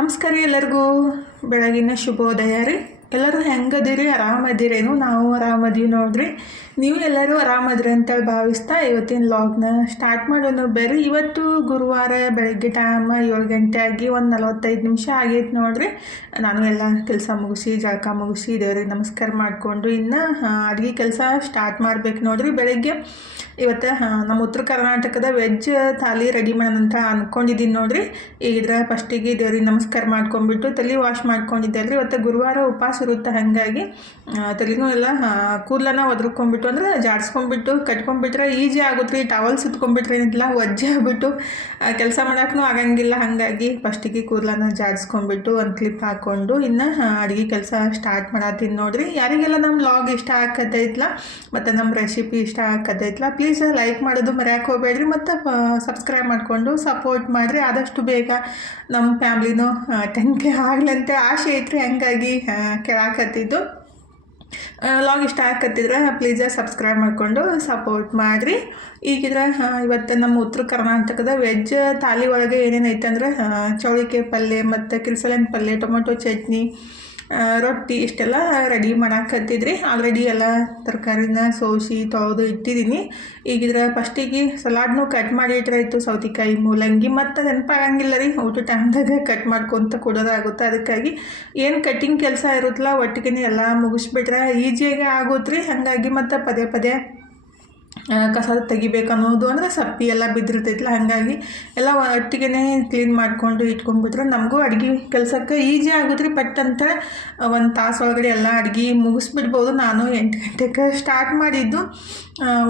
ನಮಸ್ಕಾರ ಎಲ್ಲರಿಗೂ ಬೆಳಗಿನ ಶುಭೋದಯ ರೀ. ಎಲ್ಲರೂ ಹೆಂಗದಿರಿ? ಆರಾಮದಿರೇನು? ನಾವು ಆರಾಮದೀವಿ ನೋಡ್ರಿ. ನೀವು ಎಲ್ಲರೂ ಆರಾಮದ್ರಿ ಅಂತೇಳಿ ಭಾವಿಸ್ತಾ ಇವತ್ತಿನ ಲಾಗ್ನ ಸ್ಟಾರ್ಟ್ ಮಾಡೋಣ ಬರ್ರಿ. ಇವತ್ತು ಗುರುವಾರ ಬೆಳಗ್ಗೆ ಟೈಮ್ 7 ಗಂಟೆ ಆಗಿ 45 ನಿಮಿಷ ಆಗೈತೆ ನೋಡ್ರಿ. ನಾನು ಎಲ್ಲ ಕೆಲಸ ಮುಗಿಸಿ ಜಳಕ ಮುಗಿಸಿ ದೇವ್ರಿಗೆ ನಮಸ್ಕಾರ ಮಾಡಿಕೊಂಡು ಇನ್ನು ಅಡುಗೆ ಕೆಲಸ ಸ್ಟಾರ್ಟ್ ಮಾಡ್ಬೇಕು ನೋಡ್ರಿ. ಬೆಳಗ್ಗೆ ಇವತ್ತು ನಮ್ಮ ಉತ್ತರ ಕರ್ನಾಟಕದ ವೆಜ್ ಥಾಲಿ ರೆಡಿ ಮಾಡೋಣಂತ ಅಂದ್ಕೊಂಡಿದ್ದೀನಿ ನೋಡ್ರಿ. ಈಗಿದ್ರೆ ಫಸ್ಟಿಗೆ ದೇವ್ರಿಗೆ ನಮಸ್ಕಾರ ಮಾಡ್ಕೊಂಡ್ಬಿಟ್ಟು ತಲೆ ವಾಶ್ ಮಾಡ್ಕೊಂಡಿದ್ದೆ ರೀ. ಇವತ್ತು ಗುರುವಾರ ಉಪವಾಸ ಇರುತ್ತೆ, ಹಾಗಾಗಿ ತಲೆನೂ ಎಲ್ಲ ಕೂದಲನ್ನ ಒದ್ರಕೊಂಡ್ಬಿಟ್ಟು ಅಂದ್ರೆ ಜಾಡ್ಸ್ಕೊಂಡ್ಬಿಟ್ಟು ಕಟ್ಕೊಂಡ್ಬಿಟ್ರೆ ಈಜಿ ಆಗುತ್ತೆ ರೀ. ಟವಲ್ ಸುತ್ಕೊಂಡ್ಬಿಟ್ರೆ ಏನಿಲ್ಲ ಒಜ್ಜೆ ಆಗ್ಬಿಟ್ಟು ಕೆಲಸ ಮಾಡೋಕ್ಕೂ ಆಗಂಗಿಲ್ಲ. ಹಾಗಾಗಿ ಫಸ್ಟಿಗೆ ಕೂದಲನ್ನ ಜಾಡ್ಸ್ಕೊಂಡ್ಬಿಟ್ಟು ಒಂದು ಕ್ಲಿಪ್ ಹಾಕ್ಕೊಂಡು ಇನ್ನು ಅಡುಗೆ ಕೆಲಸ ಸ್ಟಾರ್ಟ್ ಮಾಡತ್ತೀನಿ ನೋಡ್ರಿ. ಯಾರಿಗೆಲ್ಲ ನಮ್ಮ ಲಾಗ್ ಇಷ್ಟ ಆಕತ್ತೈತ್ಲ ಮತ್ತು ನಮ್ಮ ರೆಸಿಪಿ ಇಷ್ಟ ಆಕತ್ತೈತ್ಲ ಪ್ಲೀಸ್ ಲೈಕ್ ಮಾಡೋದು ಮರ್ಯಾಕೆ ಹೋಗ್ಬೇಡ್ರಿ ಮತ್ತು ಸಬ್ಸ್ಕ್ರೈಬ್ ಮಾಡಿಕೊಂಡು ಸಪೋರ್ಟ್ ಮಾಡಿರಿ. ಆದಷ್ಟು ಬೇಗ ನಮ್ಮ ಫ್ಯಾಮ್ಲಿನೂ 10K ಆಗ್ಲಂತೆ ಆಸೆ ಐತ್ರಿ, ಹಂಗಾಗಿ ಕೇಳಾಕತ್ತಿದ್ದು. ಲಾಗ್ ಇಷ್ಟ ಆಕತ್ತಿದ್ರೆ ಪ್ಲೀಸ್ ಸಬ್ಸ್ಕ್ರೈಬ್ ಮಾಡಿಕೊಂಡು ಸಪೋರ್ಟ್ ಮಾಡಿರಿ. ಈಗಿದ್ರೆ ಇವತ್ತು ನಮ್ಮ ಉತ್ತರ ಕರ್ನಾಟಕದ ವೆಜ್ ಥಾಲಿ ಒಳಗೆ ಏನೇನೈತೆ ಅಂದ್ರೆ ಚೌಳಿಕಾಯಿ ಪಲ್ಯ ಮತ್ತು ಕಿರ್ಸಲೆನ್ ಪಲ್ಯ, ಟೊಮೊಟೊ ಚಟ್ನಿ, ರೊಟ್ಟಿ ಇಷ್ಟೆಲ್ಲ ರೆಡಿ ಮಾಡಾಕತ್ತಿದ್ರಿ. ಆಲ್ರೆಡಿ ಎಲ್ಲ ತರಕಾರಿನ ಸೋಸಿ ತೊಳೆದು ಇಟ್ಟಿದ್ದೀನಿ. ಈಗಿದ್ರೆ ಫಸ್ಟಿಗೆ ಸಲಾಡ್ನು ಕಟ್ ಮಾಡಿ ಇಟ್ಟರಾಯ್ತು. ಸೌತೆಕಾಯಿ, ಮೂಲಂಗಿ ಮತ್ತು ನೆನಪಾಗಂಗಿಲ್ಲ ರೀ, ಊಟ ಟೈಮ್ದಾಗ ಕಟ್ ಮಾಡ್ಕೊತ ಕೊಡೋದಾಗುತ್ತೆ. ಅದಕ್ಕಾಗಿ ಏನು ಕಟ್ಟಿಂಗ್ ಕೆಲಸ ಇರುತ್ತಲ್ಲ ಒಟ್ಟಿಗೆ ಎಲ್ಲ ಮುಗಿಸ್ಬಿಟ್ರೆ ಈಜಿಯಾಗಿ ಆಗುತ್ತೆ ರೀ. ಹಾಗಾಗಿ ಮತ್ತು ಪದೇ ಪದೇ ಕಸ ತೆಗಿಬೇಕು ಅನ್ನೋದು ಅಂದರೆ ಸಪ್ಪಿ ಎಲ್ಲ ಬಿದ್ದಿರ್ತೈತಲ್ಲ, ಹಾಗಾಗಿ ಎಲ್ಲ ಒಟ್ಟಿಗೆ ಕ್ಲೀನ್ ಮಾಡಿಕೊಂಡು ಇಟ್ಕೊಂಡ್ಬಿಟ್ರೆ ನಮಗೂ ಅಡುಗೆ ಕೆಲಸಕ್ಕೆ ಈಜಿ ಆಗುತ್ತೆ ರೀ. ಪಟ್ ಅಂತ 1 ತಾಸು ಒಳಗಡೆ ಎಲ್ಲ ಅಡುಗೆ ಮುಗಿಸ್ಬಿಡ್ಬೋದು. ನಾನು 8 ಗಂಟೆಗೆ ಸ್ಟಾರ್ಟ್ ಮಾಡಿದ್ದು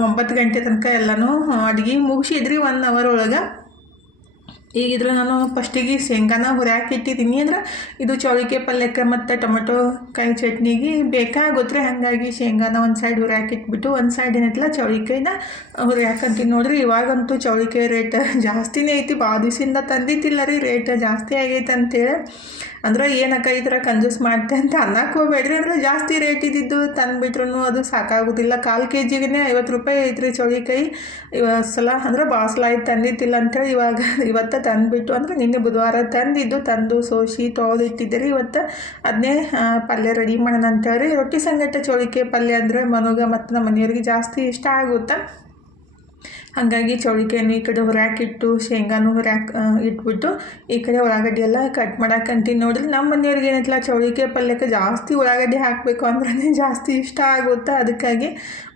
9 ಗಂಟೆ ತನಕ ಎಲ್ಲನೂ ಅಡುಗೆ ಮುಗಿಸಿದ್ರಿ 1 ಅವರ್ ಒಳಗೆ. ಈಗಿದ್ರೆ ನಾನು ಫಸ್ಟಿಗೆ ಶೇಂಗಾನ ಹುರಿಯಾಕಿ ಇಟ್ಟಿದ್ದೀನಿ. ಅಂದ್ರೆ ಇದು ಚೌಳಿಕಾಯಿ ಪಲ್ಯಕ್ಕೆ ಮತ್ತು ಟೊಮೊಟೊ ಕಾಯಿ ಚಟ್ನಿಗೆ ಬೇಕಾಗುತ್ತೆ ರೀ. ಹಾಗಾಗಿ ಶೇಂಗಾನ ಒಂದು ಸೈಡ್ ಹುರಿಯಾಕಿಟ್ಬಿಟ್ಟು ಒಂದು ಸೈಡ್ ಏನೈತಲ್ಲ ಚೌಳಿಕಾಯಿನ ಹುರಿಯಾಕಂತೀನಿ ನೋಡ್ರಿ. ಇವಾಗಂತೂ ಚೌಳಿಕಾಯಿ ರೇಟ್ ಜಾಸ್ತಿನೇ ಐತಿ. ಭಾಳ ದಿವಸದಿಂದ ತಂದಿತ್ತಿಲ್ಲ ರೀ, ರೇಟ್ ಜಾಸ್ತಿ ಆಗೈತೆ ಅಂತೇಳಿ. ಅಂದ್ರೆ ಏನಕ್ಕ ಈ ಥರ ಕಂಜೂಸ್ ಮಾಡ್ತೆ ಅಂತ ಅನ್ನಕ್ಕೆ ಹೋಗ್ಬೇಡ್ರಿ. ಅಂದ್ರೆ ಜಾಸ್ತಿ ರೇಟ್ ಇದ್ದಿದ್ದು ತಂದುಬಿಟ್ರು ಅದು ಸಾಕಾಗೋದಿಲ್ಲ. 1/4 kgಗೆ 50 ರೂಪಾಯಿ ಐತ್ರಿ ಚೌಳಿಕಾಯಿ. ಸಲ ಅಂದ್ರೆ ಭಾಳ ಸಲ ಆಯ್ತು ತಂದಿತ್ತಿಲ್ಲ ಅಂತೇಳಿ ಇವತ್ತು ತಂದುಬಿಟ್ಟು ಅಂದ್ರೆ ನಿನ್ನೆ ಬುಧವಾರ ತಂದು ಸೋಸಿ ತೊಳೆದು ಇಟ್ಟಿದ್ದೀರಿ. ಇವತ್ತು ಅದನ್ನೇ ಪಲ್ಯ ರೆಡಿ ಮಾಡೋಣ ಅಂತೇಳಿ. ರೊಟ್ಟಿ ಸಂಗಟ ಚೌಳಿಕಾಯಿ ಪಲ್ಯ ಅಂದರೆ ಮನುಗೆ ಮತ್ತು ನಮ್ಮ ಮನೆಯವ್ರಿಗೆ ಜಾಸ್ತಿ ಇಷ್ಟ ಆಗುತ್ತೆ. ಹಾಗಾಗಿ ಚೌಳಿಕಾಯಿನೂ ಈ ಕಡೆ ಹುರಿಯಾಕಿಟ್ಟು ಶೇಂಗಾನು ಇಟ್ಬಿಟ್ಟು ಈ ಕಡೆ ಉಳ್ಳಾಗಡ್ಡಿ ಎಲ್ಲ ಕಟ್ ಮಾಡಾಕಂತೀನಿ ನೋಡ್ರಿ. ನಮ್ಮ ಮನೆಯವ್ರಿಗೆ ಏನೈತಲ್ಲ ಚೌಳಿಕಾಯಿ ಪಲ್ಯಕ್ಕೆ ಜಾಸ್ತಿ ಉಳ್ಳಾಗಡ್ಡಿ ಹಾಕಬೇಕು ಅಂದ್ರೆ ಜಾಸ್ತಿ ಇಷ್ಟ ಆಗುತ್ತೆ. ಅದಕ್ಕಾಗಿ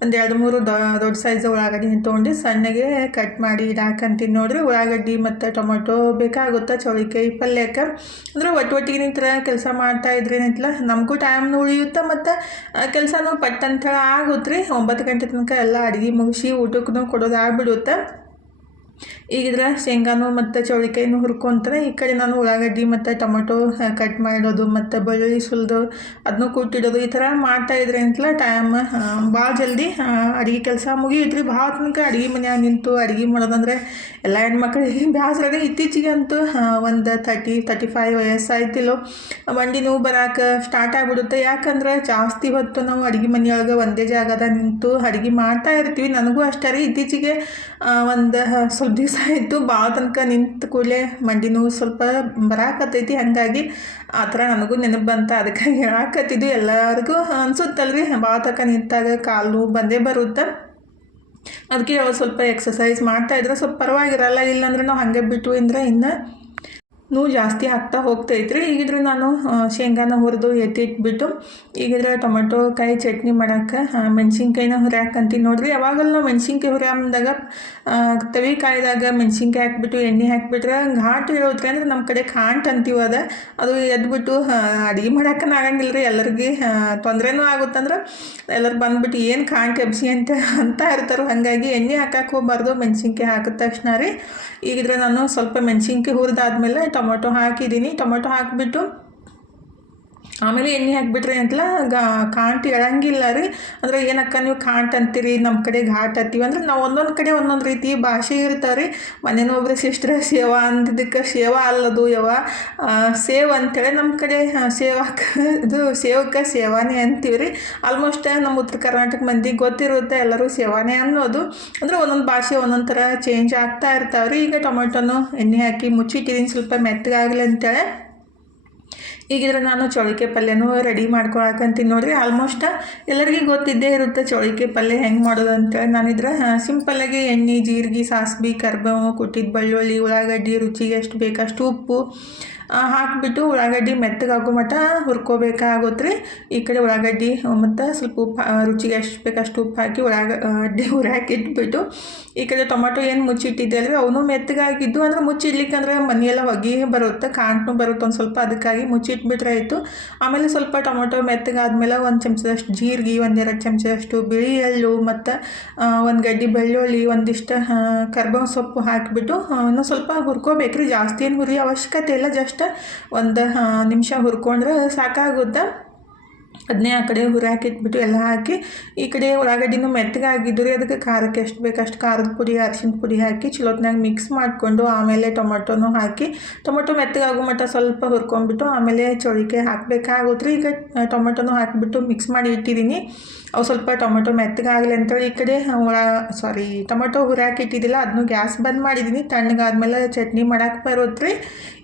1-2-3 ದೊಡ್ಡ ಸೈಜ್ ಉಳ್ಳಾಗಡ್ಡಿ ತೊಗೊಂಡು ಸಣ್ಣಗೆ ಕಟ್ ಮಾಡಿ ಇಡಾಕಂತೀನಿ ನೋಡ್ರಿ. ಉಳ್ಳಾಗಡ್ಡಿ ಮತ್ತು ಟೊಮೊಟೊ ಬೇಕಾಗುತ್ತೆ ಚೌಳಿಕಾಯಿ ಪಲ್ಯಕ್ಕೆ. ಅಂದರೆ ಒಟ್ಟಿಗೆ ಈ ಥರ ಕೆಲಸ ಮಾಡ್ತಾ ಇದ್ರೆ ಏನೈತಲ್ಲ ನಮಗೂ ಟೈಮ್ನು ಉಳಿಯುತ್ತೆ ಮತ್ತು ಕೆಲಸನೂ ಪಟ್ಟಂತ ಆಗುತ್ತೆ ರೀ. 9 ಗಂಟೆ ತನಕ ಎಲ್ಲ ಅಡುಗೆ ಮುಗಿಸಿ ಊಟಕ್ಕೂ ಕೊಡೋದಾಗ್ಬಿಡುತ್ತೆ. ಈಗಿದ್ರೆ ಶೇಂಗಾನು ಮತ್ತು ಚೌಳಿಕಾಯಿನೂ ಹುರ್ಕೊಂತಾರೆ. ಈ ಕಡೆ ನಾನು ಉಳ್ಳಾಗಡ್ಡಿ ಮತ್ತು ಟೊಮೊಟೊ ಕಟ್ ಮಾಡಿಡೋದು ಮತ್ತು ಬೆಳ್ಳುಳ್ಳಿ ಸುಲಿದು ಅದನ್ನೂ ಕುಟ್ಟಿಡೋದು ಈ ಥರ ಮಾಡ್ತಾಯಿದ್ರೆ ಅಂತಲ್ಲ ಟೈಮ್ ಭಾಳ ಜಲ್ದಿ ಅಡುಗೆ ಕೆಲಸ ಮುಗಿಯುತ್ತೆ ರೀ. ಭಾಳ ತನಕ ಅಡುಗೆ ಮನ್ಯಾಗ ನಿಂತು ಅಡುಗೆ ಮಾಡೋದಂದರೆ ಎಲ್ಲ ಹೆಣ್ಮಕ್ಳಿಗೆ ಬೇಸರ. ಇತ್ತೀಚೆಗೆ ಅಂತೂ ಒಂದು 30-35 ವಯಸ್ಸಾಯ್ತಿಲ್ಲೋ ಮಂಡಿ ನೋವು ಬರೋಕೆ ಸ್ಟಾರ್ಟ್ ಆಗಿಬಿಡುತ್ತೆ. ಯಾಕಂದ್ರೆ ಜಾಸ್ತಿ ಹೊತ್ತು ನಾವು ಅಡುಗೆ ಮನೆಯೊಳಗೆ ಒಂದೇ ಜಾಗದ ನಿಂತು ಅಡುಗೆ ಮಾಡ್ತಾ ಇರ್ತೀವಿ. ನನಗೂ ಅಷ್ಟೇ ರೀ. ಇತ್ತೀಚೆಗೆ ಒಂದು ಸ್ವಲ್ಪ ದಿವಸ ಆಯಿತು ಭಾಳ ತನಕ ನಿಂತು ಕೂಡಲೇ ಮಂಡಿ ನೋವು ಸ್ವಲ್ಪ ಬರಾಕತ್ತೈತಿ. ಹಾಗಾಗಿ ಆ ಥರ ನನಗೂ ನೆನಪು ಬಂತ, ಅದಕ್ಕಾಗಿ ಹೇಳಾಕತ್ತಿದ್ದು. ಎಲ್ಲರಿಗೂ ಅನ್ಸುತ್ತಲ್ರಿ ಭಾಳ ತನಕ ನಿಂತಾಗ ಕಾಲು ನೋವು ಬಂದೇ ಬರುತ್ತೆ. ಅದಕ್ಕೆ ಸ್ವಲ್ಪ ಎಕ್ಸಸೈಸ್ ಮಾಡ್ತಾಯಿದ್ರೆ ಸ್ವಲ್ಪ ಪರವಾಗಿರಲ್ಲ. ಇಲ್ಲಾಂದ್ರೆ ನಾವು ಹಾಗೆ ಬಿಟ್ಟು ಅಂದರೆ ಇನ್ನು ನೋವು ಜಾಸ್ತಿ ಆಗ್ತಾ ಹೋಗ್ತೈತ್ರಿ. ಈಗಿದ್ರೆ ನಾನು ಶೇಂಗಾನ ಹುರಿದು ಎತ್ತಿಟ್ಬಿಟ್ಟು ಈಗಿದ್ರೆ ಟೊಮೊಟೊ ಕಾಯಿ ಚಟ್ನಿ ಮಾಡೋಕ್ಕೆ ಮೆಣಸಿನ್ಕಾಯಿನ ಹುರಿಯಾಕಂತೀನಿ ನೋಡ್ರಿ. ಯಾವಾಗಲೂ ನಾವು ಮೆಣಸಿನ್ಕಾಯಿ ಹುರಿಯಂದಾಗ ತವಿ ಕಾಯ್ದಾಗ ಮೆಣಸಿನ್ಕಾಯಿ ಹಾಕ್ಬಿಟ್ಟು ಎಣ್ಣೆ ಹಾಕಿಬಿಟ್ರೆ ಘಾಟ್ ಇರುತ್ತೆ. ಅಂದರೆ ನಮ್ಮ ಕಡೆ ಕಾಂಟ್ ಅಂತೀವಿ. ಅದು ಎದ್ಬಿಟ್ಟು ಅಡುಗೆ ಮಾಡೋಕ್ಕೂ ಆಗಂಗಿಲ್ಲ ರೀ. ಎಲ್ಲರಿಗೆ ತೊಂದರೆನೂ ಆಗುತ್ತಂದ್ರೆ ಎಲ್ಲರೂ ಬಂದುಬಿಟ್ಟು ಏನು ಕಾಂಟ್ ಎಬ್ಸಿ ಅಂತ ಇರ್ತಾರೆ. ಹಾಗಾಗಿ ಎಣ್ಣೆ ಹಾಕಕ್ಕೆ ಹೋಗ್ಬಾರ್ದು. ಮೆಣಸಿನ್ಕಾಯಿ ಹಾಕಿದ ತಕ್ಷಣ ರೀ. ಈಗಿದ್ರೆ ನಾನು ಸ್ವಲ್ಪ ಮೆಣಸಿನ್ಕಾಯಿ ಹುರಿದಾದ್ಮೇಲೆ ಟೊಮೊಟೊ ಹಾಕಿದ್ದೀನಿ. ಟೊಮೊಟೊ ಹಾಕಿಬಿಟ್ಟು ಆಮೇಲೆ ಎಣ್ಣೆ ಹಾಕಿಬಿಟ್ರೆ ಅಂತಲ್ಲ ಕಾಂಟ್ ಎಳಂಗಿಲ್ಲ ರೀ. ಅಂದರೆ ಏನಕ್ಕ ನೀವು ಕಾಂಟ್ ಅಂತೀರಿ, ನಮ್ಮ ಕಡೆ ಘಾಟ್ ಅಂತೀವಿ. ಅಂದ್ರೆ ನಾವು ಒಂದೊಂದು ಕಡೆ ಒಂದೊಂದು ರೀತಿ ಭಾಷೆ ಇರ್ತಾರೆ ರೀ. ಮನೇನ ಒಬ್ಬರು ಸಿಸ್ಟ್ರ್ ಸೇವಾ ಅಂದಿದ್ದಕ್ಕೆ ಸೇವಾ ಅಲ್ಲದು ಸೇವ್ ಅಂತೇಳಿ ನಮ್ಮ ಕಡೆ ಸೇವಕ್ಕೆ ಸೇವಾನೇ ಅಂತೀವಿ ರೀ. ಆಲ್ಮೋಸ್ಟ್ ನಮ್ಮ ಉತ್ತರ ಕರ್ನಾಟಕ ಮಂದಿಗೆ ಗೊತ್ತಿರುತ್ತೆ ಎಲ್ಲರೂ ಸೇವಾನೇ ಅನ್ನೋದು. ಅಂದರೆ ಒಂದೊಂದು ಭಾಷೆ ಒಂದೊಂದು ಥರ ಚೇಂಜ್ ಆಗ್ತಾ ಇರ್ತಾವೆ ರೀ. ಈಗ ಟೊಮೊಟೊನು ಎಣ್ಣೆ ಹಾಕಿ ಮುಚ್ಚಿಟ್ಟಿದ್ದೀನಿ ಸ್ವಲ್ಪ ಮೆತ್ತಗಾಗಲಿ ಅಂತೇಳಿ. ಈಗಿದ್ರೆ ನಾನು ಚೌಳಿಕಾಯಿ ಪಲ್ಯನೂ ರೆಡಿ ಮಾಡ್ಕೊಳಕಂತೀನಿ ನೋಡಿರಿ. ಆಲ್ಮೋಸ್ಟ್ ಎಲ್ಲರಿಗೂ ಗೊತ್ತಿದ್ದೇ ಇರುತ್ತೆ ಚೌಳಿಕಾಯಿ ಪಲ್ಯ ಹೆಂಗೆ ಮಾಡೋದು ಅಂತೇಳಿ. ನಾನಿದ್ರೆ ಸಿಂಪಲ್ಲಾಗಿ ಎಣ್ಣೆ, ಜೀರಿಗೆ, ಸಾಸಿವೆ, ಕರಿಬೇವು, ಕುಟ್ಟಿದ ಬೆಳ್ಳುಳ್ಳಿ, ಉಳ್ಳಾಗಡ್ಡಿ, ರುಚಿಗೆ ಎಷ್ಟು ಬೇಕಷ್ಟು ಉಪ್ಪು ಹಾಕಿಬಿಟ್ಟು ಉಳ್ಳಾಗಡ್ಡಿ ಮೆತ್ತಗಾಗೋ ಮಟ್ಟ ಹುರ್ಕೋಬೇಕಾಗುತ್ತೆ ರೀ. ಈ ಕಡೆ ಉಳ್ಳಾಗಡ್ಡಿ ಮತ್ತು ಸ್ವಲ್ಪ ಉಪ್ಪು ರುಚಿಗೆ ಎಷ್ಟು ಬೇಕಷ್ಟು ಉಪ್ಪು ಹಾಕಿ ಉಳ್ಳಾಗಡ್ಡಿ ಹುರಾಕಿಟ್ಬಿಟ್ಟು ಈ ಕಡೆ ಟೊಮೆಟೊ ಏನು ಮುಚ್ಚಿಟ್ಟಿದ್ದೆ ಅಲ್ರಿ ಅವನು ಮೆತ್ತಗಾಗಿದ್ದು ಅಂದ್ರೆ ಮುಚ್ಚಿಡ್ಲಿಕ್ಕಂದ್ರೆ ಮನೆಯೆಲ್ಲ ಹೊಗೆ ಬರುತ್ತೆ, ಕಾಂಟ್ನು ಬರುತ್ತೆ ಒಂದು ಸ್ವಲ್ಪ, ಅದಕ್ಕಾಗಿ ಮುಚ್ಚಿಟ್ಬಿಟ್ರೆ ಆಯಿತು. ಆಮೇಲೆ ಸ್ವಲ್ಪ ಟೊಮೆಟೊ ಮೆತ್ತಗಾದ್ಮೇಲೆ ಒಂದು ಚಮಚದಷ್ಟು ಜೀರಿಗೆ, 1-2 ಚಮಚದಷ್ಟು ಬಿಳಿ ಎಳ್ಳು ಮತ್ತು ಒಂದು ಗಡ್ಡೆ ಬೆಳ್ಳುಳ್ಳಿ, ಒಂದಿಷ್ಟು ಕರ್ಬೇವು ಸೊಪ್ಪು ಹಾಕಿಬಿಟ್ಟು ಇನ್ನೂ ಸ್ವಲ್ಪ ಹುರ್ಕೋಬೇಕ್ರಿ. ಜಾಸ್ತಿ ಏನು ಹುರಿ ಅವಶ್ಯಕತೆ ಇಲ್ಲ, ಜಸ್ಟ್ ಒಂದು ನಿಮಿಷ ಹುರ್ಕೊಂಡ್ರೆ ಸಾಕಾಗುತ್ತೆ. ಅದನ್ನೇ ಆ ಕಡೆ ಹುರಾಕಿಟ್ಬಿಟ್ಟು ಎಲ್ಲ ಹಾಕಿ ಈ ಕಡೆ ಉಳ್ಳಾಗಡ್ಡಿನೂ ಮೆತ್ತಗಾಗಿದ್ದು ರೀ. ಅದಕ್ಕೆ ಖಾರಕ್ಕೆ ಎಷ್ಟು ಬೇಕಷ್ಟು ಖಾರದ ಪುಡಿ, ಅರಿಶಿನ ಪುಡಿ ಹಾಕಿ ಚಲೋತ್ನಾಗ ಮಿಕ್ಸ್ ಮಾಡಿಕೊಂಡು ಆಮೇಲೆ ಟೊಮೆಟೊನೂ ಹಾಕಿ ಟೊಮೆಟೊ ಮೆತ್ತಗಾಗೋ ಮಟ್ಟ ಸ್ವಲ್ಪ ಹುರ್ಕೊಂಡ್ಬಿಟ್ಟು ಆಮೇಲೆ ಚೌಳಿಕಾಯಿ ಹಾಕಬೇಕಾಗುತ್ತೆ ರೀ. ಈಗ ಟೊಮೆಟೊನೂ ಹಾಕಿಬಿಟ್ಟು ಮಿಕ್ಸ್ ಮಾಡಿ ಇಟ್ಟಿದ್ದೀನಿ. ಅವು ಸ್ವಲ್ಪ ಟೊಮೆಟೊ ಮೆತ್ತಗಾಗಲಿ ಅಂತೇಳಿ ಈ ಕಡೆ ಟೊಮೆಟೊ ಹುರಾಕಿಟ್ಟಿದ್ದಿಲ್ಲ ಅದನ್ನು ಗ್ಯಾಸ್ ಬಂದ್ ಮಾಡಿದ್ದೀನಿ. ತಣ್ಣಗಾದ್ಮೇಲೆ ಚಟ್ನಿ ಮಾಡಕ್ಕೆ ಬರುತ್ತೆ ರೀ.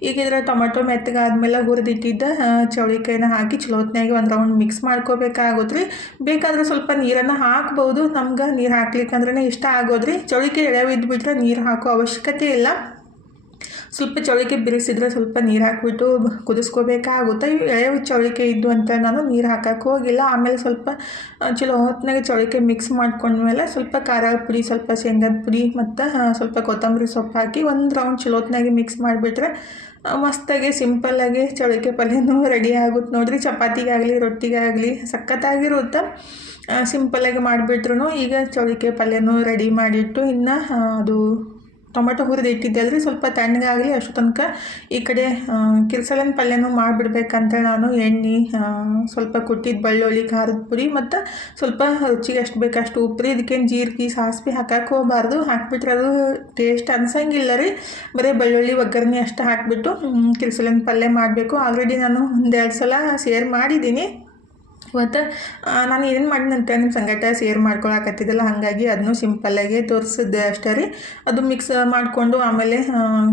ಈಗಿದ್ರೆ ಟೊಮೆಟೊ ಮೆತ್ತಗಾದ್ಮೇಲೆ ಹುರಿದಿಟ್ಟಿದ್ದ ಚೌಳಿಕಾಯಿನ ಹಾಕಿ ಚಲೋತ್ನಾಗಿ ಒಂದು ರೌಂಡ್ ಮಿಕ್ಸ್ ಮಾಡ್ಕೋಬೇಕಾಗುತ್ತೆ ರೀ. ಬೇಕಾದ್ರೆ ಸ್ವಲ್ಪ ನೀರನ್ನು ಹಾಕ್ಬೋದು, ನಮ್ಗೆ ನೀರು ಹಾಕ್ಲಿಕ್ಕಂದ್ರೆ ಇಷ್ಟ ಆಗೋದ್ರಿ. ಚೌಳಿಕಾಯಿ ಎಳೆವಿದ್ಬಿಟ್ರೆ ನೀರು ಹಾಕೋ ಅವಶ್ಯಕತೆ ಇಲ್ಲ. ಸ್ವಲ್ಪ ಚೌಳಿಕಾಯಿ ಬಿರಿಸಿದ್ರೆ ಸ್ವಲ್ಪ ನೀರು ಹಾಕಿಬಿಟ್ಟು ಕುದಿಸ್ಕೋಬೇಕಾಗುತ್ತೆ. ಎಳೆವು ಚೌಳಿಕಾಯಿ ಇದ್ದು ಅಂತ ನಾನು ನೀರು ಹಾಕಕ್ಕೆ ಹೋಗಿಲ್ಲ. ಆಮೇಲೆ ಸ್ವಲ್ಪ ಚಲೋ ಹೊತ್ತಿನಾಗೆ ಚೌಳಿಕಾಯಿ ಮಿಕ್ಸ್ ಮಾಡ್ಕೊಂಡ್ಮೇಲೆ ಸ್ವಲ್ಪ ಖಾರ ಪುಡಿ, ಸ್ವಲ್ಪ ಶೇಂಗಾದ ಪುಡಿ ಮತ್ತು ಸ್ವಲ್ಪ ಕೊತ್ತಂಬರಿ ಸೊಪ್ಪು ಹಾಕಿ ಒಂದು ರೌಂಡ್ ಚಲೋ ಹೊತ್ತಿನಾಗೆ ಮಿಕ್ಸ್ ಮಾಡಿಬಿಟ್ರೆ ಮಸ್ತಾಗಿ ಸಿಂಪಲ್ಲಾಗಿ ಚೌಳಿಕಾಯಿ ಪಲ್ಯನೂ ರೆಡಿ ಆಗುತ್ತೆ ನೋಡಿರಿ. ಚಪಾತಿಗಾಗಲಿ ರೊಟ್ಟಿಗಾಗಲಿ ಸಖತ್ತಾಗಿರುತ್ತೆ. ಸಿಂಪಲ್ಲಾಗಿ ಮಾಡಿಬಿಟ್ರು. ಈಗ ಚೌಳಿಕಾಯಿ ಪಲ್ಯನೂ ರೆಡಿ ಮಾಡಿಟ್ಟು ಇನ್ನು ಅದು ಟೊಮೆಟೊ ಹುರಿದು ಇಟ್ಟಿದ್ದಲ್ರಿ ಸ್ವಲ್ಪ ತಣ್ಣಗಾಗಲಿ ಅಷ್ಟು ತನಕ ಈ ಕಡೆ ಕಿರ್ಸಲನ್ ಪಲ್ಯನೂ ಮಾಡಿಬಿಡ್ಬೇಕಂತ ನಾನು ಎಣ್ಣೆ, ಸ್ವಲ್ಪ ಕುಟ್ಟಿದ ಬೆಳ್ಳುಳ್ಳಿ, ಖಾರದ ಪುಡಿ ಮತ್ತು ಸ್ವಲ್ಪ ರುಚಿಗೆ ಎಷ್ಟು ಬೇಕಷ್ಟು ಉಪ್ಪು ರೀ. ಇದಕ್ಕೇನು ಜೀರಿಗೆ, ಸಾಸಿವೆ ಹಾಕಕ್ಕೆ ಹೋಗಬಾರ್ದು. ಹಾಕಿಬಿಟ್ರೆ ಅದು ಟೇಸ್ಟ್ ಅನ್ಸಂಗಿಲ್ಲ ರೀ. ಬರೀ ಬೆಳ್ಳುಳ್ಳಿ ಒಗ್ಗರಣೆ ಅಷ್ಟು ಹಾಕಿಬಿಟ್ಟು ಕಿರ್ಸಲನ್ ಪಲ್ಯ ಮಾಡಬೇಕು. ಆಲ್ರೆಡಿ ನಾನು 1-2 ಸಲ ಶೇರ್ ಮಾಡಿದ್ದೀನಿ. ಮತ್ತು ನಾನು ಏನೇನು ಮಾಡಿನಂತ ನಿಮ್ಮ ಸಂಗಟ ಶೇರ್ ಮಾಡ್ಕೊಳಕತ್ತಿದ್ದಲ್ಲ, ಹಾಗಾಗಿ ಅದನ್ನು ಸಿಂಪಲ್ಲಾಗಿ ತೋರಿಸಿದ್ದೆ ಅಷ್ಟೇ ರೀ. ಅದು ಮಿಕ್ಸ್ ಮಾಡಿಕೊಂಡು ಆಮೇಲೆ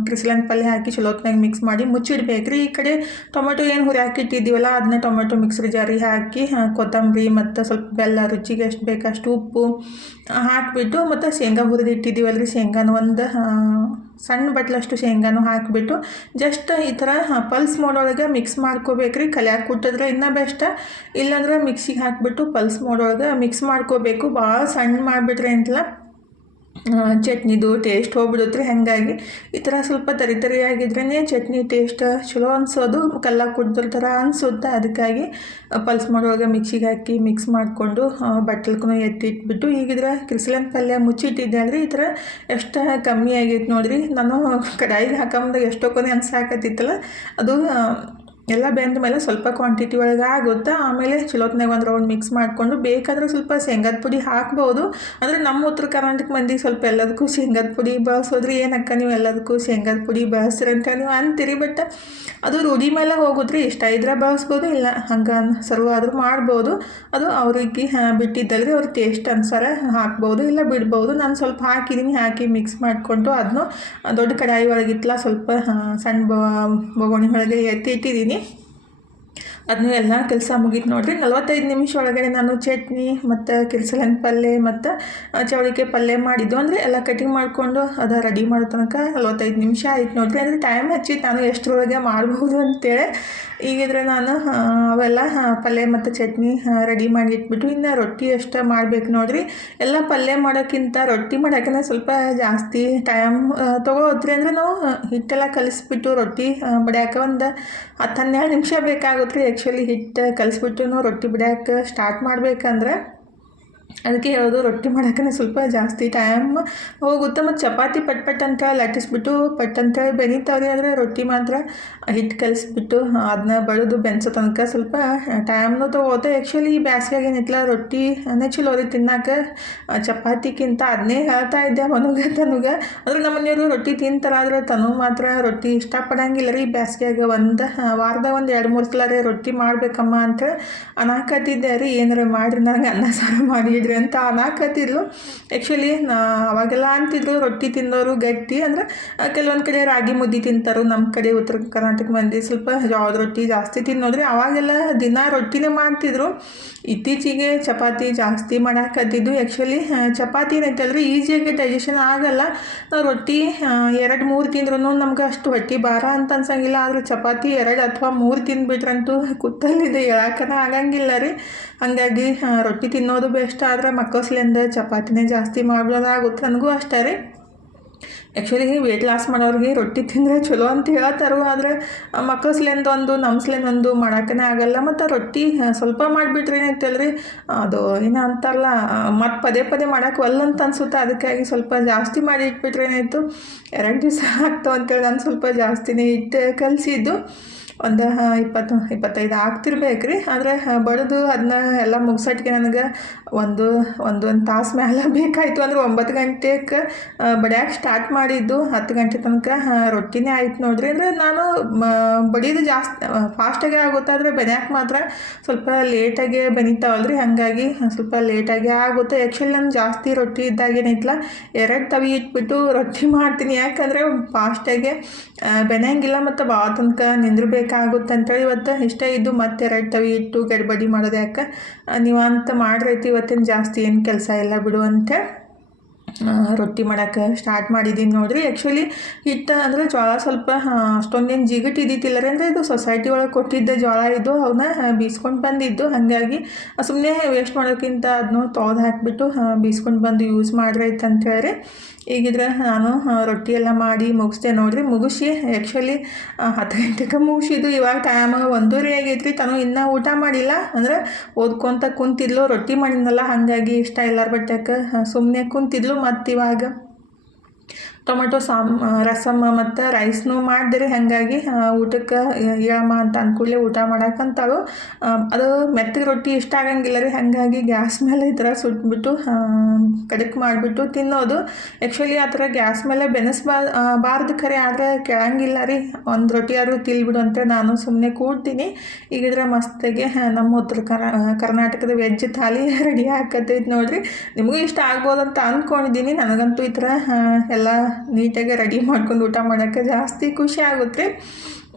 ಕಿರ್ಸಲನ್ ಪಲ್ಯ ಹಾಕಿ ಚಲೋತ್ನಾಗ ಮಿಕ್ಸ್ ಮಾಡಿ ಮುಚ್ಚಿಡ್ಬೇಕು ರೀ. ಈ ಕಡೆ ಟೊಮೆಟೊ ಏನು ಹುರಿ ಹಾಕಿಟ್ಟಿದ್ದೀವಲ್ಲ ಅದನ್ನ ಟೊಮೆಟೊ ಮಿಕ್ಸರ್ ಜಾರಿಗೆ ಹಾಕಿ ಕೊತ್ತಂಬರಿ ಮತ್ತು ಸ್ವಲ್ಪ ಬೆಲ್ಲ, ರುಚಿಗೆ ಎಷ್ಟು ಬೇಕಷ್ಟು ಉಪ್ಪು ಹಾಕಿಬಿಟ್ಟು ಮತ್ತು ಶೇಂಗಾ ಹುರಿದಿಟ್ಟಿದ್ದೀವಲ್ಲ ರೀ, ಶೇಂಗಾನು ಒಂದು ಸಣ್ಣ ಬಟ್ಲಷ್ಟು ಶೇಂಗಾನು ಹಾಕಿಬಿಟ್ಟು ಜಸ್ಟ್ ಈ ಥರ ಪಲ್ಸ್ ಮೋಡೊಳಗೆ ಮಿಕ್ಸ್ ಮಾಡ್ಕೋಬೇಕ್ರಿ. ಕಲ್ಯಾಕೆ ಕುಟ್ಟಿದ್ರೆ ಇನ್ನೂ ಬೆಸ್ಟ್, ಇಲ್ಲಾಂದ್ರೆ ಮಿಕ್ಸಿಗೆ ಹಾಕಿಬಿಟ್ಟು ಪಲ್ಸ್ ಮೋಡೊಳಗೆ ಮಿಕ್ಸ್ ಮಾಡ್ಕೋಬೇಕು. ಭಾಳ ಸಣ್ಣ ಮಾಡಿಬಿಟ್ರೆ ಅಂತಲ್ಲ ಚಟ್ನಿದು ಟೇಸ್ಟ್ ಹೋಗ್ಬಿಡುತ್ತೆ ರೀ. ಹಾಗಾಗಿ ಈ ಥರ ಸ್ವಲ್ಪ ತರಿಯಾಗಿದ್ರೇ ಚಟ್ನಿ ಟೇಸ್ಟ್ ಚಲೋ ಅನಿಸೋದು, ಕಲ್ಲಾಗಿ ಕುಡ್ದ್ರ ಥರ ಅನಿಸುತ್ತೆ. ಅದಕ್ಕಾಗಿ ಪಲ್ಸ್ ಮಾಡೋವಾಗ ಮಿಕ್ಸಿಗೆ ಹಾಕಿ ಮಿಕ್ಸ್ ಮಾಡಿಕೊಂಡು ಬಟ್ಲಕ್ಕೂ ಎತ್ತಿಟ್ಬಿಟ್ಟು ಈಗಿದ್ರೆ ಕಿರ್ಸಲನ್ ಪಲ್ಯ ಮುಚ್ಚಿಟ್ಟಿದ್ದೆ ಅಂದರೆ ಈ ಥರ ಎಷ್ಟು ಕಮ್ಮಿ ಆಗೈತೆ ನೋಡಿರಿ. ನಾನು ಕಡಾಯಿಗೆ ಹಾಕೊಂಬಂದಾಗ ಎಷ್ಟೊಕ್ಕನೇ ಅನ್ಸಾಕತ್ತಿತ್ತಲ್ಲ, ಅದು ಎಲ್ಲ ಬೆಂದ ಮೇಲೆ ಸ್ವಲ್ಪ ಕ್ವಾಂಟಿಟಿ ಒಳಗೆ ಆಗುತ್ತೆ. ಆಮೇಲೆ ಚಲೋತ್ನಾಗ ಒಂದು ರೌಂಡ್ ಮಿಕ್ಸ್ ಮಾಡಿಕೊಂಡು ಬೇಕಾದರೆ ಸ್ವಲ್ಪ ಶೇಂಗಾದ ಪುಡಿ ಹಾಕ್ಬೋದು. ಅಂದರೆ ನಮ್ಮ ಉತ್ತರ ಕರ್ನಾಟಕ ಮಂದಿ ಸ್ವಲ್ಪ ಎಲ್ಲದಕ್ಕೂ ಶೇಂಗಾದ ಪುಡಿ ಬಳಸೋದ್ರಿ. ಏನಕ್ಕ ನೀವು ಎಲ್ಲದಕ್ಕೂ ಶೇಂಗಾದ ಪುಡಿ ಬಳಸ್ತೀರಿ ಅಂತ ನೀವು ಅಂತೀರಿ, ಬಟ್ ಅದು ರೂಢಿ ಮೇಲೆ ಹೋಗೋದ್ರಿ. ಇಷ್ಟ ಇದ್ರೆ ಬಳಸ್ಬೋದು, ಇಲ್ಲ ಹಂಗೆ ಸರ್ವ್ ಆದರೂ ಮಾಡ್ಬೋದು. ಅದು ಅವ್ರಿಗೆ ಬಿಟ್ಟಿದ್ದಲ್ರಿ, ಅವ್ರ ಟೇಸ್ಟ್ ಅನುಸಾರ ಹಾಕ್ಬೋದು ಇಲ್ಲ ಬಿಡ್ಬೋದು. ನಾನು ಸ್ವಲ್ಪ ಹಾಕಿದ್ದೀನಿ, ಹಾಕಿ ಮಿಕ್ಸ್ ಮಾಡಿಕೊಂಡು ಅದನ್ನು ದೊಡ್ಡ ಕಡಾಯಿ ಒಳಗಿತ್ತಲ್ಲ ಸ್ವಲ್ಪ ಸಣ್ಣ ಬೊಗೋಣಿ ಒಳಗೆ ಎತ್ತಿ ಇಟ್ಟಿದ್ದೀನಿ. ಅದನ್ನು ಎಲ್ಲ ಕೆಲಸ ಮುಗೀತು ನೋಡಿರಿ. 45 ನಿಮಿಷ ಒಳಗಡೆ ನಾನು ಚಟ್ನಿ ಮತ್ತು ಕಿರ್ಸಲನ್ ಪಲ್ಯ ಮತ್ತು ಚೌಳಿಕಾಯಿ ಪಲ್ಯ ಮಾಡಿದ್ದು. ಅಂದರೆ ಎಲ್ಲ ಕಟಿಂಗ್ ಮಾಡಿಕೊಂಡು ಅದು ರೆಡಿ ಮಾಡೋ ತನಕ 45 ನಿಮಿಷ ಆಯ್ತು ನೋಡಿರಿ. ಅಂದರೆ ಟೈಮ್ ಹಚ್ಚಿತ್ತು ನಾನು ಎಷ್ಟರೊಳಗೆ ಮಾಡ್ಬೋದು ಅಂತೇಳಿ. ಈಗಿದ್ರೆ ನಾನು ಅವೆಲ್ಲ ಪಲ್ಯ ಮತ್ತು ಚಟ್ನಿ ರೆಡಿ ಮಾಡಿ ಇಟ್ಬಿಟ್ಟು ಇನ್ನು ರೊಟ್ಟಿ ಎಷ್ಟು ಮಾಡಬೇಕು ನೋಡಿರಿ. ಎಲ್ಲ ಪಲ್ಯ ಮಾಡೋಕ್ಕಿಂತ ರೊಟ್ಟಿ ಮಾಡೋಕ್ಕೇ ಸ್ವಲ್ಪ ಜಾಸ್ತಿ ಟೈಮ್ ತೊಗೊಳತ್ರಿ. ಅಂದರೆ ನಾವು ಹಿಟ್ಟೆಲ್ಲ ಕಲಿಸ್ಬಿಟ್ಟು ರೊಟ್ಟಿ ಬಡಿಯೋಕೆ ಒಂದು 10-12 ನಿಮಿಷ ಬೇಕಾಗುತ್ತೆ ರೀ. ಆ್ಯಕ್ಚುಲಿ ಹಿಟ್ಟು ಕಲಿಸ್ಬಿಟ್ಟು ರೊಟ್ಟಿ ಬಡಿಯೋಕೆ ಸ್ಟಾರ್ಟ್ ಮಾಡಬೇಕಂದ್ರೆ ಅದಕ್ಕೆ ಹೇಳೋದು, ರೊಟ್ಟಿ ಮಾಡೋಕ್ಕೇ ಸ್ವಲ್ಪ ಜಾಸ್ತಿ ಟೈಮ್ ಹೋಗುತ್ತೆ. ಮತ್ತು ಚಪಾತಿ ಪಟ್ ಅಂತ ಲಟ್ಟಿಸ್ಬಿಟ್ಟು ಪಟ್ ಅಂತೇಳಿ ಬೆನೀತಾವ್ರಿ. ಆದರೆ ರೊಟ್ಟಿ ಮಾತ್ರ ಹಿಟ್ಟು ಕಲಿಸ್ಬಿಟ್ಟು ಅದನ್ನ ಬಡಿದು ಬೆನ್ಸೋ ತನಕ ಸ್ವಲ್ಪ ಟೈಮ್ನೂ ತೊಗೋತೆ. ಆ್ಯಕ್ಚುಲಿ ಈ ಬ್ಯಾಸ್ಗೆಗೆ ಏನಿತ್ತಲ್ಲ ರೊಟ್ಟಿನೇ ಚಲೋ ರೀ ತಿನ್ನೋಕೆ ಚಪಾತಿಗಿಂತ. ಅದನ್ನೇ ಹೇಳ್ತಾ ಇದ್ದೆ ತನುಗೆ. ಅಂದರೆ ನಮ್ಮ ಮನೆಯವರು ರೊಟ್ಟಿ ತಿಂತಾರೆ, ಆದರೆ ತನು ಮಾತ್ರ ರೊಟ್ಟಿ ಇಷ್ಟಪಡಂಗಿಲ್ಲ ರೀ. ಬ್ಯಾಸ್ಗೆಗೆ ವಾರದಾಗ 1-2-3 ಸಲ ರೊಟ್ಟಿ ಮಾಡಬೇಕಮ್ಮ ಅಂತೇಳಿ ಅನ್ನಕತ್ತಿದ್ದೆ ರೀ. ಏನಾರ ಮಾಡಿರಿ ನನಗೆ ಅನ್ನ ಸಾರು ಮಾಡಿ ಮಾಡಿಬಿಡ್ರಿ ಅಂತ ಅನ್ನಕತ್ತಿದ್ಲು. ಆ್ಯಕ್ಚುಲಿ ಅವಾಗೆಲ್ಲ ಅಂತಿದ್ರು ರೊಟ್ಟಿ ತಿನ್ನೋರು ಗಟ್ಟಿ ಅಂದ್ರೆ ಕೆಲವೊಂದು ಕಡೆ ರಾಗಿ ಮುದ್ದೆ ತಿಂತಾರೆ. ನಮ್ಮ ಕಡೆ ಉತ್ತರ ಕರ್ನಾಟಕ ಮಂದಿ ಸ್ವಲ್ಪ ಜೋಳದ ರೊಟ್ಟಿ ಜಾಸ್ತಿ ತಿನ್ನೋದ್ರಿ. ಅವಾಗೆಲ್ಲ ದಿನ ರೊಟ್ಟಿನೇ ಮಾಡ್ತಿದ್ರು. ಇತ್ತೀಚೆಗೆ ಚಪಾತಿ ಜಾಸ್ತಿ ಮಾಡಾಕತ್ತಿದ್ದು. ಆ್ಯಕ್ಚುಲಿ ಚಪಾತಿ ಏನೈತಲ್ರಿ ಈಸಿಯಾಗಿ ಡೈಜೆಷನ್ ಆಗಲ್ಲ. ನಾವು ರೊಟ್ಟಿ 2-3 ತಿಂದ್ರೂ ನಮ್ಗೆ ಅಷ್ಟು ಹೊಟ್ಟೆ ಭಾರ ಅಂತ ಅನ್ಸಂಗಿಲ್ಲ. ಆದರೆ ಚಪಾತಿ 2 ಅಥವಾ 3 ತಿಂದ್ಬಿಟ್ರಂತೂ ಕುತ್ತಲ್ಲಿದೆ ಹೇಳಕ್ಕನ ಆಗಂಗಿಲ್ಲ ರೀ. ಹಾಗಾಗಿ ರೊಟ್ಟಿ ತಿನ್ನೋದು ಬೆಸ್ಟ್. ಆದರೆ ಮಕ್ಕಳಿಂದ ಚಪಾತಿನೇ ಜಾಸ್ತಿ ಮಾಡೋದಾಗುತ್ತೆ. ನನಗೂ ಅಷ್ಟೇ ರೀ. ಆ್ಯಕ್ಚುಲಿ ವೆಯ್ಟ್ ಲಾಸ್ ಮಾಡೋರಿಗೆ ರೊಟ್ಟಿ ತಿಂದರೆ ಚಲೋ ಅಂತ ಹೇಳ್ತಾರೆ. ಆದರೆ ಮಕ್ಕಳಿಂದೊಂದು ನಮ್ಸ್ಲಿಂದೊಂದು ಮಾಡೋಕ್ಕೇ ಆಗಲ್ಲ. ಮತ್ತು ರೊಟ್ಟಿ ಸ್ವಲ್ಪ ಮಾಡಿಬಿಟ್ರೆ ಏನೈತಲ್ರಿ ಅದು ಏನೋ ಅಂತಾರಲ್ಲ ಮತ್ತು ಪದೇ ಪದೇ ಮಾಡೋಕೆ ಒಲ್ಲಂತ ಅನಿಸುತ್ತೆ. ಅದಕ್ಕಾಗಿ ಸ್ವಲ್ಪ ಜಾಸ್ತಿ ಮಾಡಿ ಇಟ್ಬಿಟ್ರೆ ಏನಾಯಿತು 2 ದಿವಸ ಆಗ್ತಾವೆ ಅಂತೇಳಿ ನಾನು ಸ್ವಲ್ಪ ಜಾಸ್ತಿನೇ ಇಟ್ಟು ಕಲಿಸಿದ್ದು. ಒಂದು 20-25 ಆಗ್ತಿರ್ಬೇಕು ರೀ. ಆದರೆ ಬಡಿದು ಅದನ್ನ ಎಲ್ಲ ಮುಗ್ಸೋಟ್ಟಿಗೆ ನನಗೆ ಒಂದು ತಾಸು ಮೇಲೆ ಬೇಕಾಯಿತು. ಅಂದ್ರೆ 9 ಗಂಟೆಗೆ ಬಡಿಯೋಕೆ ಸ್ಟಾರ್ಟ್ ಮಾಡಿದ್ದು 10 ಗಂಟೆ ತನಕ ರೊಟ್ಟಿನೇ ಆಯ್ತು ನೋಡ್ರಿ. ಅಂದರೆ ನಾನು ಬಡಿಯೋದು ಜಾಸ್ತಿ ಫಾಸ್ಟಾಗೆ ಆಗುತ್ತೆ. ಆದರೆ ಬೆನ್ಯಾಕೆ ಮಾತ್ರ ಸ್ವಲ್ಪ ಲೇಟಾಗೆ ಬೆನಿತಾವಲ್ರಿ. ಹಾಗಾಗಿ ಸ್ವಲ್ಪ ಲೇಟಾಗೆ ಆಗುತ್ತೆ. ಆ್ಯಕ್ಚುಲಿ ನಾನು ಜಾಸ್ತಿ ರೊಟ್ಟಿ ಇದ್ದಾಗೇನಿತ್ತಲ್ಲ 2 ತವಿ ಇಟ್ಬಿಟ್ಟು ರೊಟ್ಟಿ ಮಾಡ್ತೀನಿ. ಯಾಕಂದರೆ ಫಾಸ್ಟಾಗೆ ಬೆನೆಯಂಗಿಲ್ಲ ಮತ್ತು ಭಾಳ ತನಕ ನಿಂದಿರ್ಬೇಕಾಗುತ್ತೆ ಅಂತೇಳಿ ಇವತ್ತು ಇಷ್ಟ ಇದ್ದು ಮತ್ತೆ 2 ತವಿ ಇಟ್ಟು ಗಡ್ಬಡಿ ಮಾಡೋದು ಯಾಕೆ ನೀವು ಅಂತ ಮಾಡ್ರೈತಿ. ಇವತ್ತಿನ ಜಾಸ್ತಿ ಏನು ಕೆಲಸ ಇಲ್ಲ ಬಿಡುವಂತೆ ರೊಟ್ಟಿ ಮಾಡೋಕ್ಕೆ ಸ್ಟಾರ್ಟ್ ಮಾಡಿದ್ದೀನಿ ನೋಡಿರಿ. ಆ್ಯಕ್ಚುಲಿ ಹಿಟ್ಟು ಅಂದರೆ ಜೋಳ ಸ್ವಲ್ಪ ಅಷ್ಟೊಂದೇನು ಜಿಗಟ್ ಇದ್ದಿತ್ತಿಲ್ಲ ರೀ. ಅಂದರೆ ಇದು ಸೊಸೈಟಿ ಒಳಗೆ ಕೊಟ್ಟಿದ್ದ ಜೋಳ ಇದು ಅವನ್ನ ಬೀಸ್ಕೊಂಡು ಬಂದಿದ್ದು. ಹಾಗಾಗಿ ಸುಮ್ಮನೆ ವೇಸ್ಟ್ ಮಾಡೋಕ್ಕಿಂತ ಅದನ್ನು ತೊಳೆದು ಹಾಕಿಬಿಟ್ಟು ಬೀಸ್ಕೊಂಡು ಬಂದು ಯೂಸ್ ಮಾಡ್ರೈತೆ ಅಂತ ಹೇಳಿ ಈಗಿದ್ರೆ ನಾನು ರೊಟ್ಟಿ ಎಲ್ಲ ಮಾಡಿ ಮುಗಿಸ್ದೆ ನೋಡಿರಿ. ಮುಗಿಸಿ ಆ್ಯಕ್ಚುಲಿ 10 ಗಂಟೆಗೆ ಮುಗಿಸಿದ್ದು. ಇವಾಗ ಟೈಮ್ 1:30 ಆಗೈತ್ರಿ. ತಾನು ಇನ್ನೂ ಊಟ ಮಾಡಿಲ್ಲ. ಅಂದರೆ ಓದ್ಕೊತ ಕುಂತಿದ್ಲು. ರೊಟ್ಟಿ ಮಾಡಿದ್ನಲ್ಲ ಹಾಗಾಗಿ ಇಷ್ಟ ಇಲ್ಲಾರ ಬಟ್ಟಕ್ಕೆ ಸುಮ್ಮನೆ ಕುಂತಿದ್ಲು. ಮತ್ತು ಇವಾಗ ಟೊಮೆಟೊ ರಸಮ್ಮ ಮತ್ತು ರೈಸ್ನೂ ಮಾಡಿದ್ರಿ. ಹಾಗಾಗಿ ಊಟಕ್ಕೆ ಹೇಳಮ್ಮ ಅಂತ ಅಂದ್ಕೂಡಲೇ ಊಟ ಮಾಡೋಕ್ಕಂತಾಳು. ಅದು ಮೆತ್ತಗೆ ರೊಟ್ಟಿ ಇಷ್ಟ ಆಗಂಗಿಲ್ಲ ರೀ. ಹಾಗಾಗಿ ಗ್ಯಾಸ್ ಮೇಲೆ ಈ ಥರ ಸುಟ್ಬಿಟ್ಟು ಕಡಕ್ ಮಾಡಿಬಿಟ್ಟು ತಿನ್ನೋದು. ಆ್ಯಕ್ಚುಲಿ ಆ ಥರ ಗ್ಯಾಸ್ ಮೇಲೆ ಬಾರ್ದು ಖರೆ ಆದರೆ ಕೆಳಂಗಿಲ್ಲ ರೀ. ಒಂದು ರೊಟ್ಟಿ ಆದರೂ ತಿಲ್ಬಿಡು ಅಂತ ನಾನು ಸುಮ್ಮನೆ ಕೂಡ್ತೀನಿ. ಈಗಿದ್ರೆ ಮಸ್ತಾಗೆ ನಮ್ಮ ಉತ್ತರ ಕರ್ನಾಟಕದ ವೆಜ್ ಥಾಲಿ ರೆಡಿ ಹಾಕತ್ತೈತೆ ನೋಡಿರಿ. ನಿಮಗೂ ಇಷ್ಟ ಆಗ್ಬೋದು ಅಂತ ಅಂದ್ಕೊಂಡಿದ್ದೀನಿ. ನನಗಂತೂ ಈ ಥರ ಎಲ್ಲ ನೀಟಾಗಿ ರೆಡಿ ಮಾಡ್ಕೊಂಡು ಊಟ ಮಾಡೋಕ್ಕೆ ಜಾಸ್ತಿ ಖುಷಿ ಆಗುತ್ತೆ.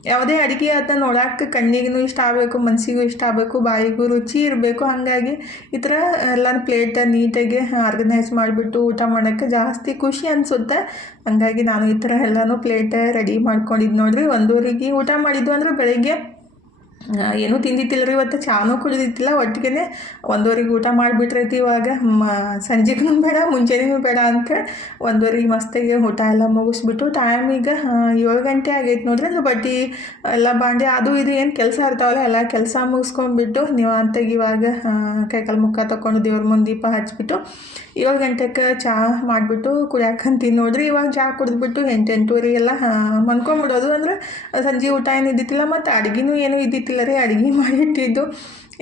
ಯಾವುದೇ ಅಡುಗೆ ಅದನ್ನ ನೋಡೋಕ್ಕೆ ಕಣ್ಣಿಗೂ ಇಷ್ಟ ಆಗಬೇಕು, ಮನಸ್ಸಿಗೂ ಇಷ್ಟ ಆಗಬೇಕು, ಬಾಯಿಗೂ ರುಚಿ ಇರಬೇಕು. ಹಾಗಾಗಿ ಈ ಥರ ಎಲ್ಲ ಪ್ಲೇಟ್ ನೀಟಾಗಿ ಆರ್ಗನೈಸ್ ಮಾಡಿಬಿಟ್ಟು ಊಟ ಮಾಡೋಕ್ಕೆ ಜಾಸ್ತಿ ಖುಷಿ ಅನಿಸುತ್ತೆ. ಹಾಗಾಗಿ ನಾನು ಈ ಥರ ಎಲ್ಲನೂ ಪ್ಲೇಟ್ ರೆಡಿ ಮಾಡ್ಕೊಂಡಿದ್ದು ನೋಡಿರಿ. 1:30ಗೆ ಊಟ ಮಾಡಿದ್ದು. ಅಂದರೆ ಬೆಳಗ್ಗೆ ಏನೂ ತಿಂದಿತ್ತಿಲ್ಲ ರೀ. ಇವತ್ತು ಚಾನೂ ಕುಡಿದಿತ್ತಿಲ್ಲ. ಒಟ್ಟಿಗೆ 1:30ಗೆ ಊಟ ಮಾಡಿಬಿಟ್ರೈತಿ. ಇವಾಗ ಸಂಜೆಗೂ ಬೇಡ ಮುಂಜಾನೆನೂ ಬೇಡ ಅಂತೇಳಿ 1:30ಗೆ ಮಸ್ತಾಗಿ ಊಟ ಎಲ್ಲ ಮುಗಿಸ್ಬಿಟ್ಟು ಟೈಮ್ ಈಗ 7 ಗಂಟೆ ಆಗೈತೆ ನೋಡ್ರಿ. ಅಂದ್ರೆ ಬಡ್ಡಿ ಎಲ್ಲ ಬಾಂಡೆ ಅದು ಇದು ಏನು ಕೆಲಸ ಇರ್ತಾವಲ್ಲ ಎಲ್ಲ ಕೆಲಸ ಮುಗಿಸ್ಕೊಂಡ್ಬಿಟ್ಟು ನೀವು ಅಂತಾಗಿ ಇವಾಗ ಕೈಕಾಲು ಮುಖ ತಗೊಂಡು ದೇವ್ರ ಮುಂದೆ ದೀಪ ಹಚ್ಬಿಟ್ಟು 7 ಗಂಟೆಗೆ ಚಹಾ ಮಾಡಿಬಿಟ್ಟು ಕುಡಿಯಾಕಂತೀನಿ ನೋಡ್ರಿ. ಇವಾಗ ಚಹಾ ಕುಡಿದ್ಬಿಟ್ಟು 8-8:30 ಎಲ್ಲ ಮನ್ಕೊಂಬಿಡೋದು. ಅಂದರೆ ಸಂಜೆ ಊಟ ಏನು ಇದ್ದಿತ್ತಿಲ್ಲ ಮತ್ತು ಅಡುಗೆನೂ ಏನೂ ಇದ್ದಿತ್ತಿಲ್ಲ ರೀ. ಅಡುಗೆ ಮಾಡಿಟ್ಟಿದ್ದು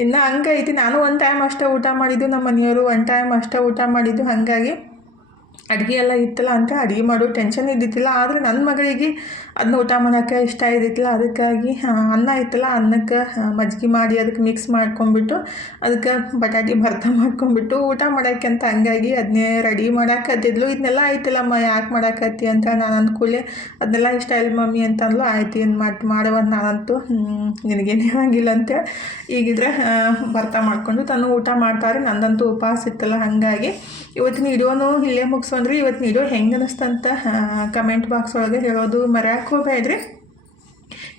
ಇನ್ನು ಹಂಗೈತಿ. ನಾನು ಒಂದು ಟೈಮ್ ಅಷ್ಟೇ ಊಟ ಮಾಡಿದ್ದು, ನಮ್ಮ ಮನೆಯವರು 1 ಟೈಮ್ ಅಷ್ಟೇ ಊಟ ಮಾಡಿದ್ದು. ಹಾಗಾಗಿ ಅಡುಗೆ ಎಲ್ಲ ಇತ್ತಲ್ಲ ಅಂತ ಅಡುಗೆ ಮಾಡೋ ಟೆನ್ಷನ್ ಇದ್ದಿತ್ತಿಲ್ಲ. ಆದರೆ ನನ್ನ ಮಗಳಿಗೆ ಅದನ್ನ ಊಟ ಮಾಡೋಕ್ಕೆ ಇಷ್ಟ ಇದ್ದಿತ್ತಿಲ್ಲ. ಅದಕ್ಕಾಗಿ ಅನ್ನ ಇತ್ತಲ್ಲ ಅನ್ನಕ್ಕೆ ಮಜ್ಜಿಗೆ ಮಾಡಿ ಅದಕ್ಕೆ ಮಿಕ್ಸ್ ಮಾಡ್ಕೊಂಡ್ಬಿಟ್ಟು ಅದಕ್ಕೆ ಬಟಾಟಿ ಭರ್ತ ಮಾಡ್ಕೊಂಡ್ಬಿಟ್ಟು ಊಟ ಮಾಡೋಕ್ಕೆ ಅಂತ ಹಂಗಾಗಿ ಅದನ್ನೇ ರೆಡಿ ಮಾಡೋಕತ್ತಿದ್ಲು. ಇದನ್ನೆಲ್ಲ ಆಯ್ತಲ್ಲಮ್ಮ ಯಾಕೆ ಮಾಡೋಕತ್ತಿ ಅಂತ ನಾನು ಅಂದ್ಕೂಡಲೇ ಅದನ್ನೆಲ್ಲ ಇಷ್ಟ ಇಲ್ಲ ಮಮ್ಮಿ ಅಂತ ಅಂದ್ಲು. ಆಯ್ತು ಏನು ಮಾಡುವಂತ ನಾನಂತೂ ನಿನಗೇನು ಹೇಳಂಗಿಲ್ಲ ಅಂತೇಳಿ ಈಗಿದ್ರೆ ಭರ್ತ ಮಾಡಿಕೊಂಡು ತಾನು ಊಟ ಮಾಡ್ತಾರೆ. ನಂದಂತೂ ಉಪವಾಸ ಇತ್ತಲ್ಲ. ಹಾಗಾಗಿ ಇವತ್ತಿನ ವಿಡಿಯೋನು ಇಲ್ಲೇ ಮುಗಿಸೋಣ್ರಿ. ಇವತ್ತಿನ ವಿಡಿಯೋ ಹೆಂಗೆ ಅನ್ನಿಸ್ತಂತ ಕಮೆಂಟ್ ಬಾಕ್ಸ್ ಒಳಗೆ ಹೇಳೋದು ಮರೆಯೋಕೆ ಹೋಗಬೇಡ್ರಿ.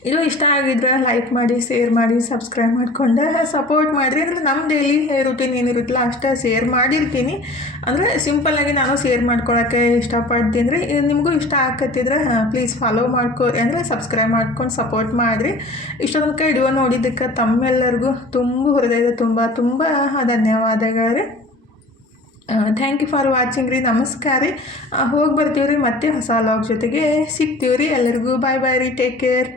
ಇದು ಇಷ್ಟ ಆಗಿದ್ರೆ ಲೈಕ್ ಮಾಡಿ, ಶೇರ್ ಮಾಡಿ, ಸಬ್ಸ್ಕ್ರೈಬ್ ಮಾಡ್ಕೊಂಡು ಸಪೋರ್ಟ್ ಮಾಡಿರಿ. ಅಂದರೆ ನಮ್ಮ ಡೈಲಿ ರೂಟೀನ್ ಏನಿರುತ್ತಲ್ಲ ಅಷ್ಟೇ ಶೇರ್ ಮಾಡಿರ್ತೀನಿ. ಅಂದರೆ ಸಿಂಪಲ್ಲಾಗಿ ನಾನು ಶೇರ್ ಮಾಡ್ಕೊಳಕ್ಕೆ ಇಷ್ಟಪಡ್ತೀನಿ ರೀ. ನಿಮಗೂ ಇಷ್ಟ ಆಗತ್ತಿದ್ರೆ ಪ್ಲೀಸ್ ಫಾಲೋ ಮಾಡ್ಕೊರಿ. ಅಂದರೆ ಸಬ್ಸ್ಕ್ರೈಬ್ ಮಾಡ್ಕೊಂಡು ಸಪೋರ್ಟ್ ಮಾಡಿರಿ. ಇಷ್ಟೊಂದು ವಿಡಿಯೋ ನೋಡಿದ್ದಕ್ಕೆ ತಮ್ಮೆಲ್ಲರಿಗೂ ಹೃದಯದ ತುಂಬ ಧನ್ಯವಾದಗಳು ರೀ. ಥ್ಯಾಂಕ್ ಯು ಫಾರ್ ವಾಚಿಂಗ್ ರೀ. ನಮಸ್ಕಾರ ರೀ. ಹೋಗಿ ಬರ್ತೀವಿ ರೀ. ಮತ್ತೆ ಹೊಸ ಲಾಗ್ ಜೊತೆಗೆ ಸಿಗ್ತೀವಿ ರೀ. ಎಲ್ಲರಿಗೂ ಬಾಯ್ ಬಾಯ್ ರೀ. Take care.